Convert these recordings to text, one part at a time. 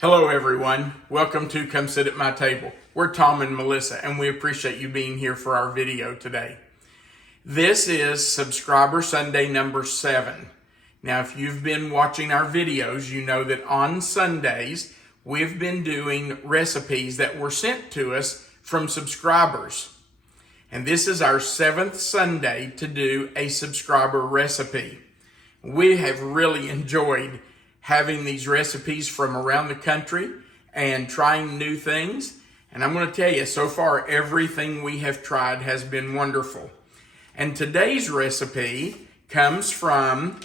Hello everyone, welcome to Come Sit at My Table. We're Tom and Melissa and we appreciate you being here for our video today. This is Subscriber Sunday number 7. Now if you've been watching our videos, you know that on Sundays we've been doing recipes that were sent to us from subscribers. And this is our 7th Sunday to do a subscriber recipe. We have really enjoyed having these recipes from around the country and trying new things. And I'm going to tell you, so far, everything we have tried has been wonderful. And today's recipe comes from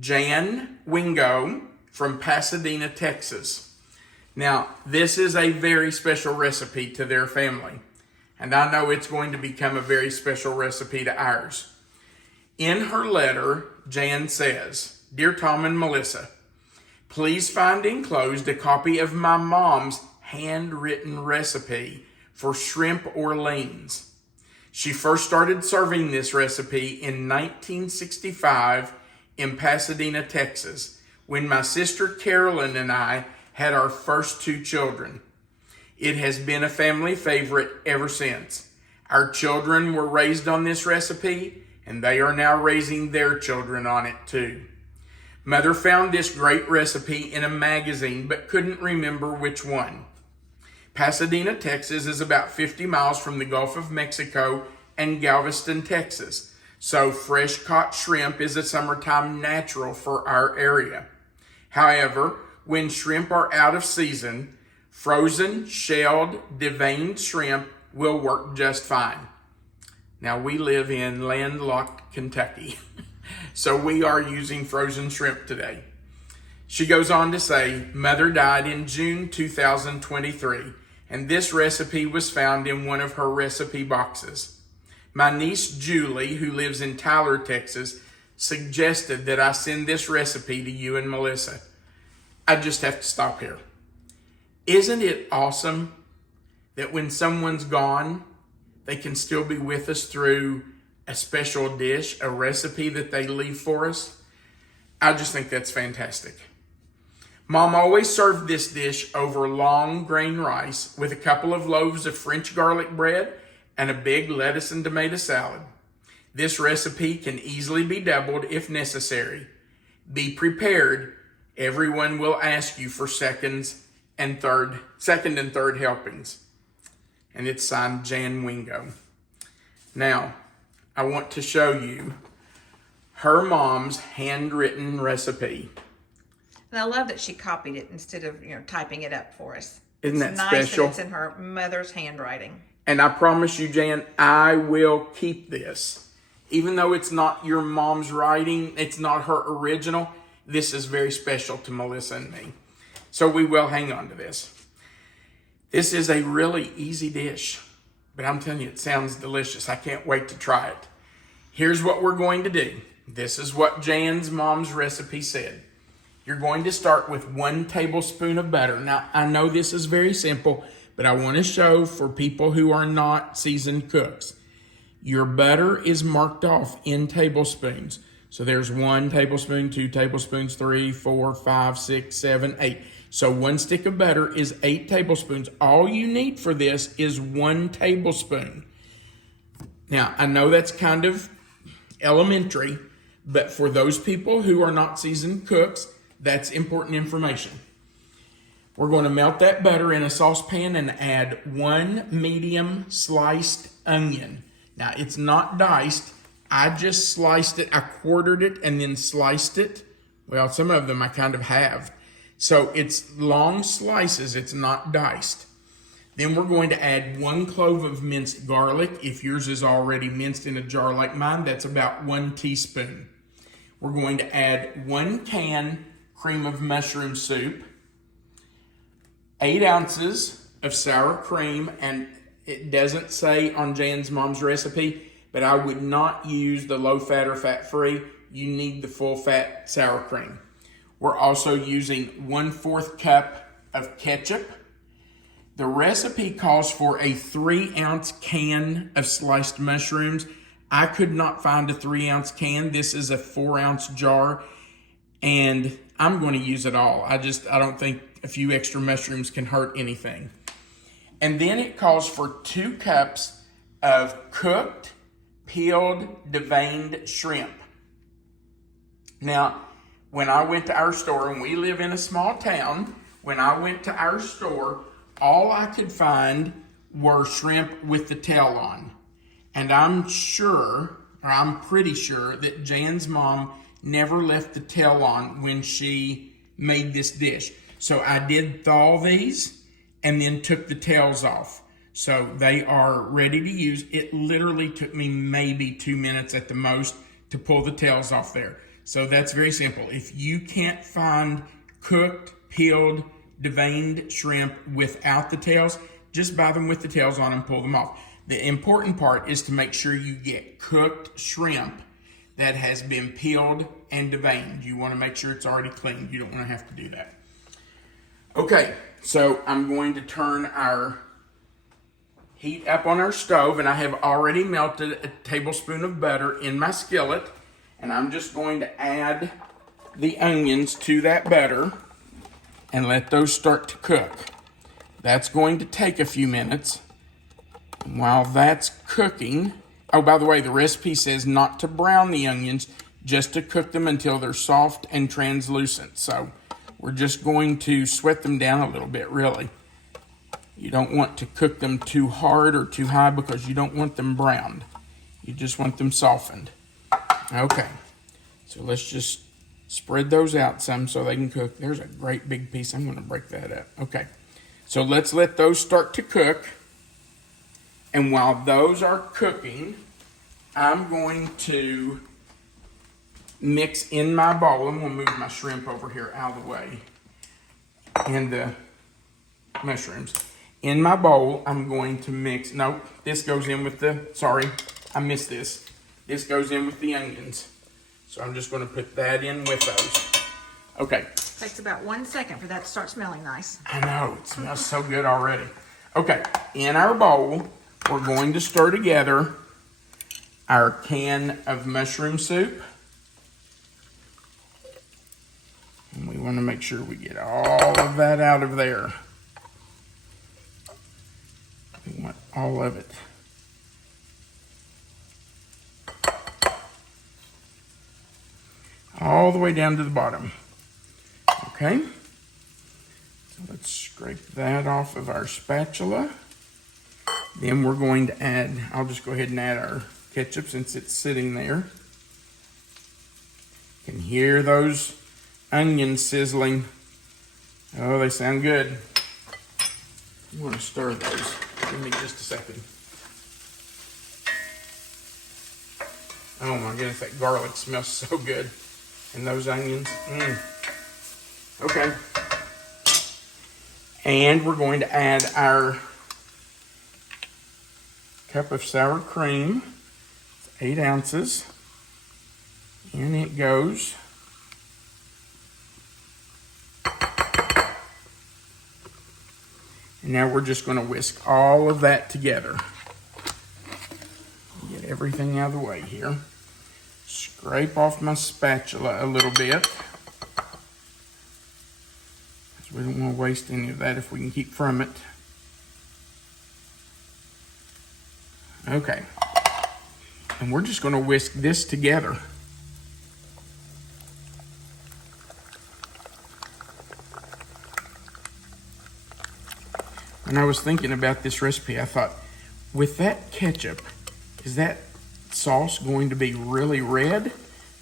Jan Wingo from Pasadena, Texas. Now, this is a very special recipe to their family. And I know it's going to become a very special recipe to ours. In her letter, Jan says, "Dear Tom and Melissa, please find enclosed a copy of my mom's handwritten recipe for shrimp orleans. She first started serving this recipe in 1965 in Pasadena, Texas, when my sister Carolyn and I had our first 2 children. It has been a family favorite ever since. Our children were raised on this recipe, and they are now raising their children on it too. Mother found this great recipe in a magazine, but couldn't remember which one. Pasadena, Texas is about 50 miles from the Gulf of Mexico and Galveston, Texas. So fresh caught shrimp is a summertime natural for our area. However, when shrimp are out of season, frozen, shelled, deveined shrimp will work just fine." Now we live in landlocked Kentucky. So we are using frozen shrimp today. She goes on to say, "Mother died in June 2023, and this recipe was found in one of her recipe boxes. My niece Julie, who lives in Tyler, Texas, suggested that I send this recipe to you and Melissa." I just have to stop here. Isn't it awesome that when someone's gone, they can still be with us through a special dish, a recipe that they leave for us? I just think that's fantastic. Mom always served this dish over long grain rice with a couple of loaves of French garlic bread and a big lettuce and tomato salad. This recipe can easily be doubled if necessary. Be prepared. Everyone will ask you for second and third helpings. And it's signed Jan Wingo. Now, I want to show you her mom's handwritten recipe. And I love that she copied it instead of, typing it up for us. Isn't that It's nice special? that it's in her mother's handwriting. And I promise you, Jan, I will keep this. Even though it's not your mom's writing, it's not her original, this is very special to Melissa and me. So we will hang on to this. This is a really easy dish, but I'm telling you, it sounds delicious. I can't wait to try it. Here's what we're going to do. This is what Jan's mom's recipe said. You're going to start with 1 tablespoon of butter. Now, I know this is very simple, but I want to show for people who are not seasoned cooks. Your butter is marked off in tablespoons. So there's 1 tablespoon, 2 tablespoons, 3, 4, 5, 6, 7, 8. So 1 stick of butter is 8 tablespoons. All you need for this is 1 tablespoon. Now, I know that's kind of elementary, but for those people who are not seasoned cooks, that's important information. We're going to melt that butter in a saucepan and add 1 medium sliced onion. Now, it's not diced. I just sliced it. I quartered it and then sliced it. Well, some of them I kind of have. So it's long slices. It's not diced. Then we're going to add 1 clove of minced garlic. If yours is already minced in a jar like mine, that's about 1 teaspoon. We're going to add 1 can cream of mushroom soup, 8 ounces of sour cream, and it doesn't say on Jan's mom's recipe, but I would not use the low fat or fat free. You need the full fat sour cream. We're also using 1/4 cup of ketchup. The recipe calls for a 3-ounce can of sliced mushrooms. I could not find a 3-ounce can. This is a 4-ounce jar. And I'm going to use it all. I don't think a few extra mushrooms can hurt anything. And then it calls for 2 cups of cooked, peeled, deveined shrimp. Now, when I went to our store, and we live in a small town, when I went to our store, all I could find were shrimp with the tail on. And I'm pretty sure that Jan's mom never left the tail on when she made this dish. So I did thaw these and then took the tails off. So they are ready to use. It literally took me maybe 2 minutes at the most to pull the tails off there. So that's very simple. If you can't find cooked, peeled, deveined shrimp without the tails, just buy them with the tails on and pull them off. The important part is to make sure you get cooked shrimp that has been peeled and deveined. You want to make sure it's already cleaned. You don't want to have to do that. Okay, so I'm going to turn our heat up on our stove, and I have already melted a tablespoon of butter in my skillet, and I'm just going to add the onions to that butter and let those start to cook. That's going to take a few minutes. While that's cooking, oh, by the way, the recipe says not to brown the onions, just to cook them until they're soft and translucent. So we're just going to sweat them down a little bit, really. You don't want to cook them too hard or too high because you don't want them browned. You just want them softened. Okay, so let's just spread those out some so they can cook. There's a great big piece. I'm going to break that up. Okay, so let's let those start to cook. And while those are cooking, I'm going to mix in my bowl. I'm going to move my shrimp over here out of the way and the mushrooms. In my bowl, I'm going to mix, nope, this goes in with the, sorry, I missed this. This goes in with the onions. So I'm just going to put that in with those. Okay. Takes about 1 second for that to start smelling nice. I know, it smells so good already. Okay, in our bowl, we're going to stir together our can of mushroom soup. And we want to make sure we get all of that out of there. We want all of it. All the way down to the bottom. Okay. So let's scrape that off of our spatula. Then we're going to add, I'll just go ahead and add our ketchup since it's sitting there. You can hear those onions sizzling. Oh, they sound good. You want to stir those. Give me just a second. Oh my goodness, that garlic smells so good. And those onions. Okay. And we're going to add our cup of sour cream. It's 8 ounces. In it goes. And now we're just going to whisk all of that together. Get everything out of the way here. Scrape off my spatula a little bit. Because we don't want to waste any of that if we can keep from it. Okay. And we're just going to whisk this together. When I was thinking about this recipe, I thought, with that ketchup, is that sauce going to be really red?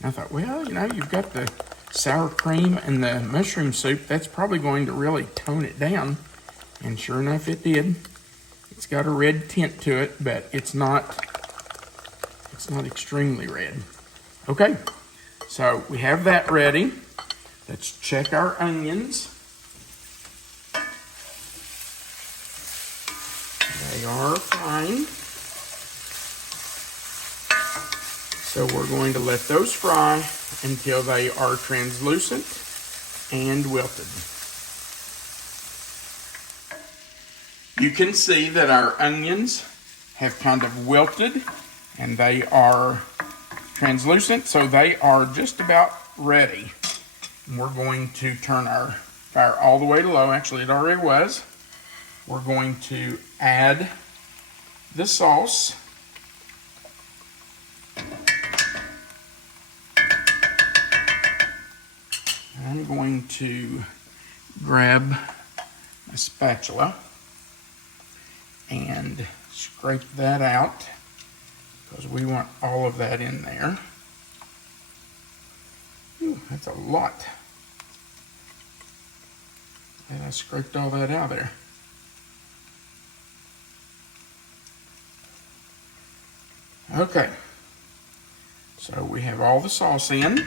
And I thought, well, you know, you've got the sour cream and the mushroom soup. That's probably going to really tone it down. And sure enough, it did. It's got a red tint to it, but it's not extremely red. Okay, so we have that ready. Let's check our onions. They are fine. So we're going to let those fry until they are translucent and wilted. You can see that our onions have kind of wilted and they are translucent, so they are just about ready. And we're going to turn our fire all the way to low. Actually, it already was. We're going to add the sauce. I'm going to grab my spatula and scrape that out because we want all of that in there. Ooh, that's a lot. And I scraped all that out of there. Okay, so we have all the sauce in.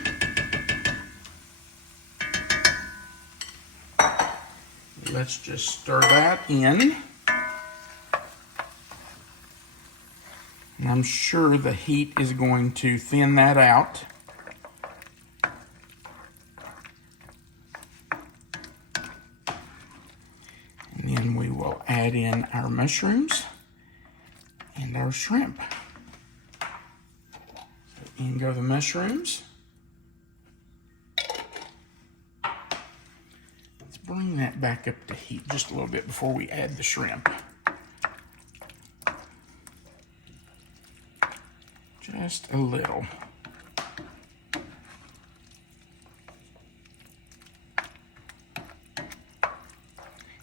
Let's just stir that in. And I'm sure the heat is going to thin that out. And then we will add in our mushrooms and our shrimp. So in go the mushrooms. Let's bring that back up to heat just a little bit before we add the shrimp. Just a little.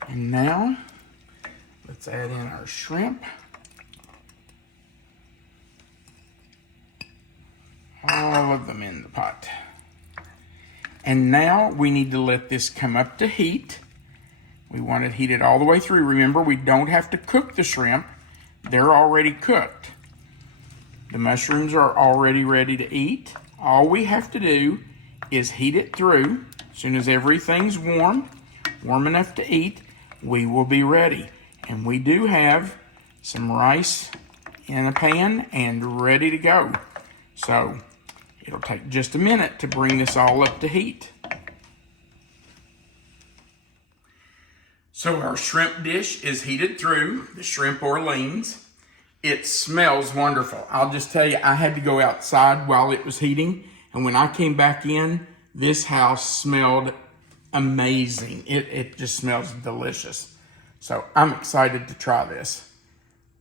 And now, let's add in our shrimp. All of them in the pot. And now we need to let this come up to heat. We want it heated all the way through. Remember, we don't have to cook the shrimp. They're already cooked. The mushrooms are already ready to eat. All we have to do is heat it through. As soon as everything's warm enough to eat, we will be ready. And we do have some rice in a pan and ready to go. So it'll take just a minute to bring this all up to heat. So our shrimp dish is heated through, the shrimp Orleans. It smells wonderful. I'll just tell you, I had to go outside while it was heating. And when I came back in, this house smelled amazing. It just smells delicious. So I'm excited to try this.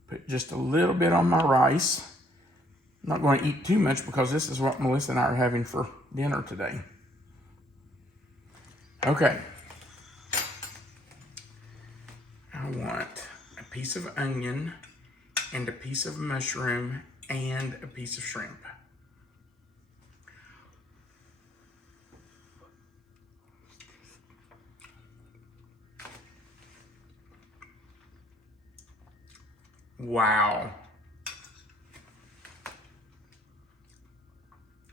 Put just a little bit on my rice. I'm not going to eat too much because this is what Melissa and I are having for dinner today. Okay. I want a piece of onion and a piece of mushroom and a piece of shrimp. Wow.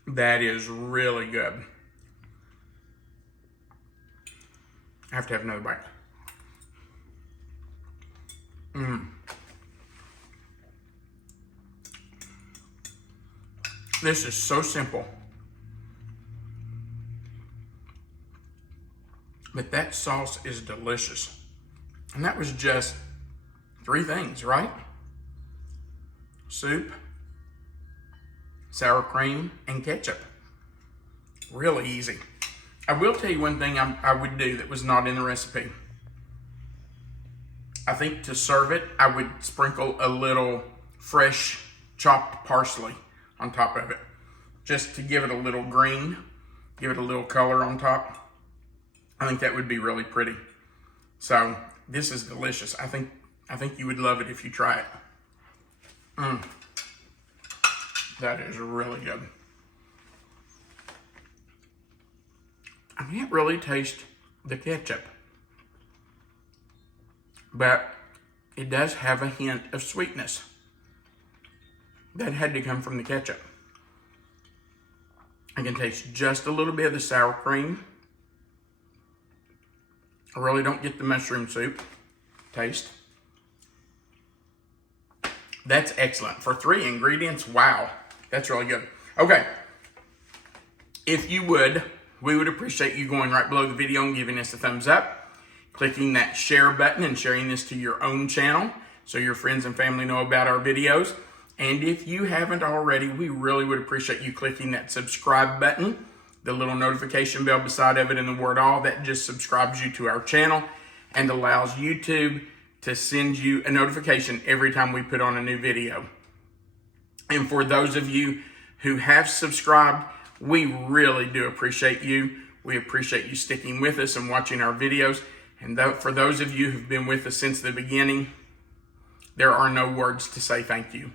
That is really good. I have to have another bite. This is so simple. But that sauce is delicious. And that was just 3 things, right? Soup, sour cream, and ketchup. Really easy. I will tell you one thing I would do that was not in the recipe. I think to serve it, I would sprinkle a little fresh chopped parsley on top of it, just to give it a little green, give it a little color on top. I think that would be really pretty. So this is delicious. I think you would love it if you try it. That is really good. I can't really taste the ketchup, but it does have a hint of sweetness. That had to come from the ketchup. I can taste just a little bit of the sour cream. I really don't get the mushroom soup taste. That's excellent. For 3 ingredients, wow. That's really good. Okay. If you would, we would appreciate you going right below the video and giving us a thumbs up, clicking that share button and sharing this to your own channel so your friends and family know about our videos. And if you haven't already, we really would appreciate you clicking that subscribe button. the little notification bell beside of it and the word all. That just subscribes you to our channel and allows YouTube to send you a notification every time we put on a new video. And for those of you who have subscribed, we really do appreciate you. We appreciate you sticking with us and watching our videos. And for those of you who've been with us since the beginning, there are no words to say thank you.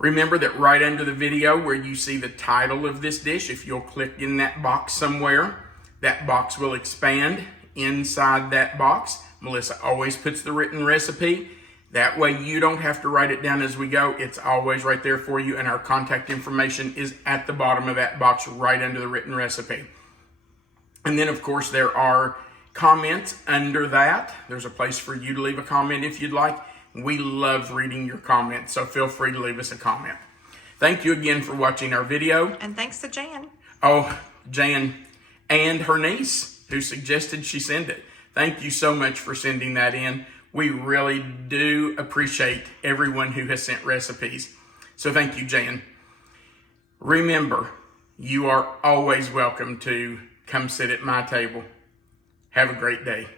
Remember that right under the video where you see the title of this dish, if you'll click in that box somewhere, that box will expand. Inside that box, Melissa always puts the written recipe. That way you don't have to write it down as we go. It's always right there for you, and our contact information is at the bottom of that box right under the written recipe. And then, of course, there are comments under that. There's a place for you to leave a comment if you'd like. We love reading your comments, so feel free to leave us a comment. Thank you again for watching our video. And thanks to Jan. Oh, Jan and her niece who suggested she send it. Thank you so much for sending that in. We really do appreciate everyone who has sent recipes. So thank you, Jan. Remember, you are always welcome to come sit at my table. Have a great day.